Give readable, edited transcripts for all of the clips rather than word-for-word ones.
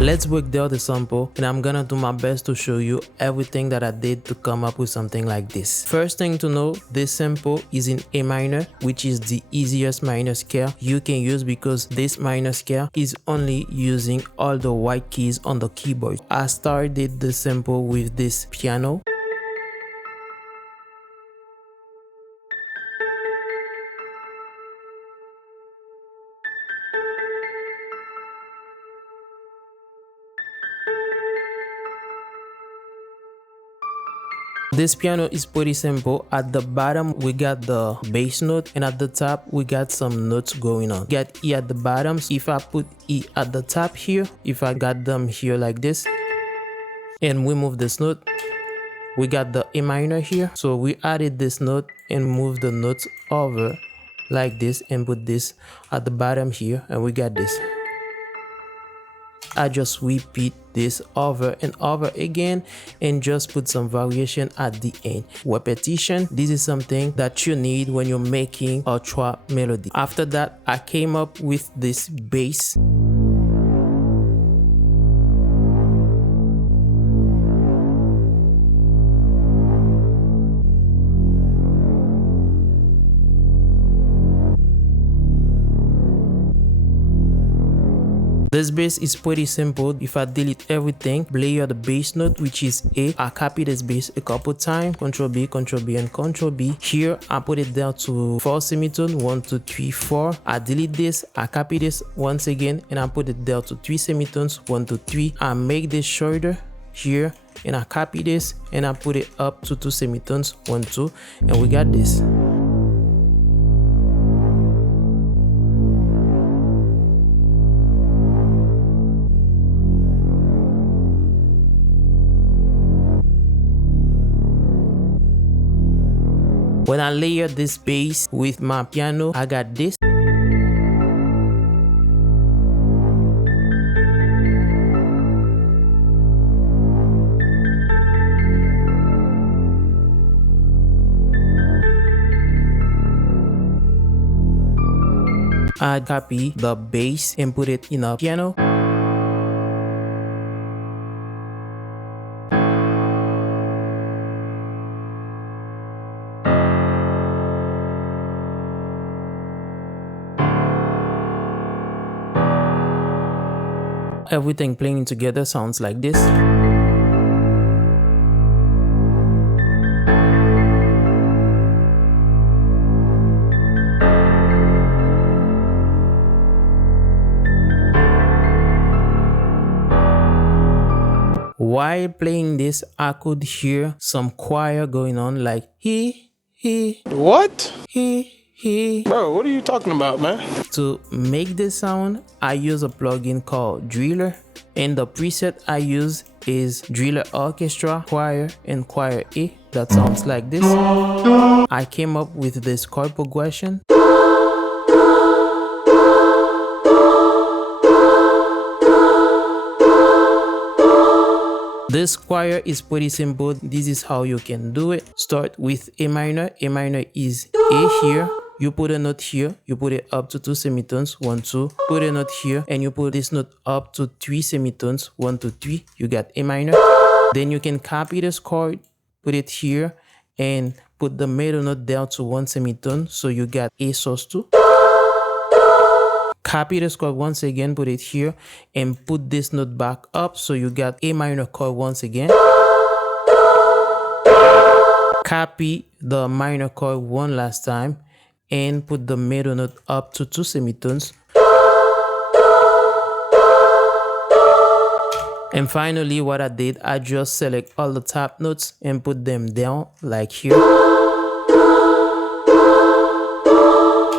Let's work the other sample, and I'm gonna do my best to show you everything that I did to come up with something like this. First thing to know, this sample is in A minor, which is the easiest minor scale you can use because this minor scale is only using all the white keys on the keyboard. I started the sample with this piano. This piano is pretty simple. At the bottom we got the bass note, and at the top we got some notes going on. Got E at the bottom. So if I put E at the top here, if I got them here like this, and we move this note, we got the A minor here. So we added this note and move the notes over like this and put this at the bottom here, and we got this. I just repeat this over and over again and just put some variation at the end. Repetition, this is something that you need when you're making a trap melody. After that, I came up with this bass. This bass is pretty simple. If I delete everything, layer the bass note, which is A, I copy this bass a couple times, Ctrl B, Ctrl B, and Ctrl B. Here, I put it down to 4 semitone, 1, 2, 3, 4. I delete this, I copy this once again, and I put it down to 3 semitones, 1, 2, 3. I make this shorter here, and I copy this, and I put it up to 2 semitones, 1, 2, and we got this. When I layer this bass with my piano, I got this. I copy the bass and put it in a piano. Everything playing together sounds like this. While playing this, I could hear some choir going on, like he. What? He. Bro, what are you talking about, man? To make this sound, I use a plugin called Driller, and the preset I use is Driller Orchestra, Choir, and Choir A. That sounds like this. I came up with this chord progression. This choir is pretty simple. This is how you can do it. Start with A minor. A minor is A here. You put a note here, you put it up to 2 semitones, 1, 2. Put a note here, and you put this note up to 3 semitones, 1, 2, 3. You got A minor. Then you can copy this chord, put it here, and put the middle note down to 1 semitone. So you got A sus2. Copy this chord once again, put it here, and put this note back up. So you got A minor chord once again. Copy the minor chord one last time, and put the middle note up to 2 semitones. And finally, what I did, I just select all the top notes and put them down like here.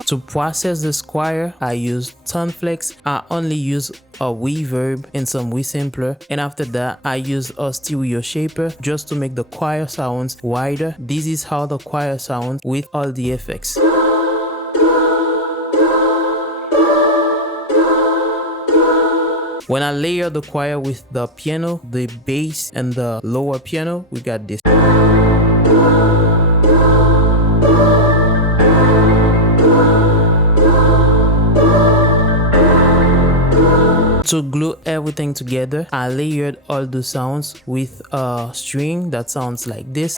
To process this choir, I use Toneflex. I only use a reverb and some resampler, and after that I use a stereo shaper just to make the choir sounds wider. This is how the choir sounds with all the effects. When I layer the choir with the piano, the bass, and the lower piano, we got this. To glue everything together, I layered all the sounds with a string that sounds like this.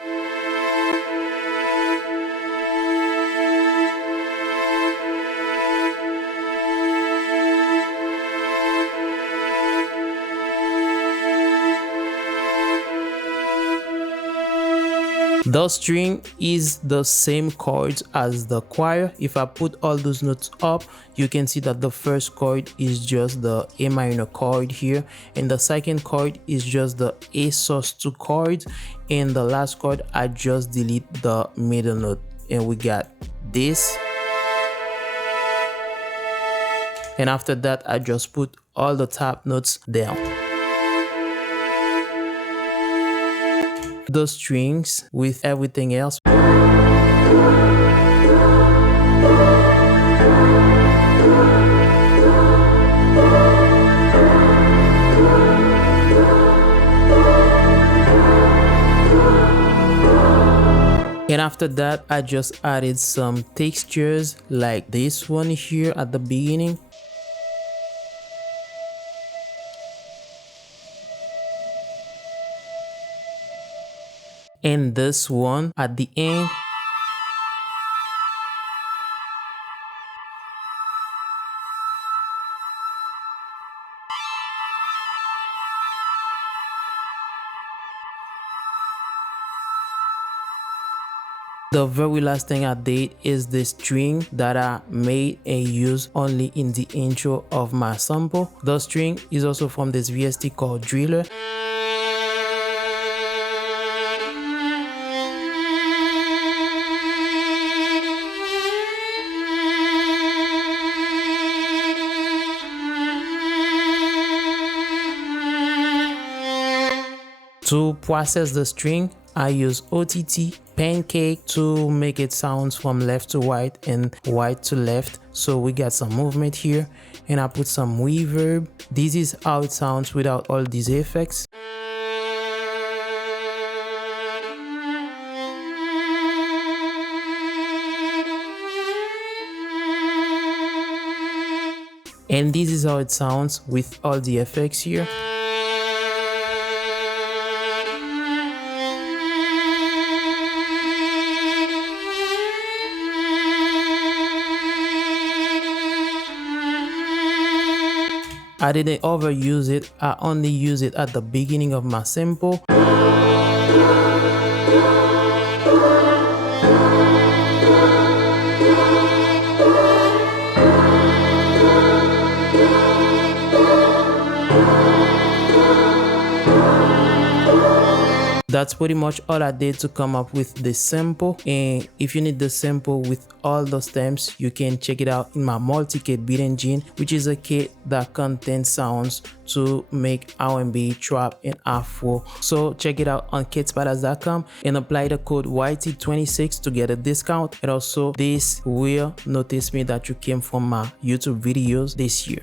The string is the same chords as the choir. If I put all those notes up, you can see that the first chord is just the A minor chord here, and the second chord is just the A sus2 chord, and the last chord I just delete the middle note, and we got this. And after that, I just put all the top notes down. The strings with everything else. And after that, I just added some textures like this one here at the beginning. And this one at the end. The very last thing I did is the string that I made and used only in the intro of my sample. The string is also from this VST called Driller. To process the string, I use OTT Pancake to make it sounds from left to right and right to left. So we got some movement here, and I put some reverb. This is how it sounds without all these effects. And this is how it sounds with all the effects here. I didn't overuse it, I only use it at the beginning of my sample. That's pretty much all I did to come up with this sample. And if you need the sample with all the stems, you can check it out in my multi-kit beat engine, which is a kit that contains sounds to make R&B, trap, and Afro. So check it out on cubeatz.com and apply the code YT26 to get a discount. And also, this will notice me that you came from my YouTube videos this year.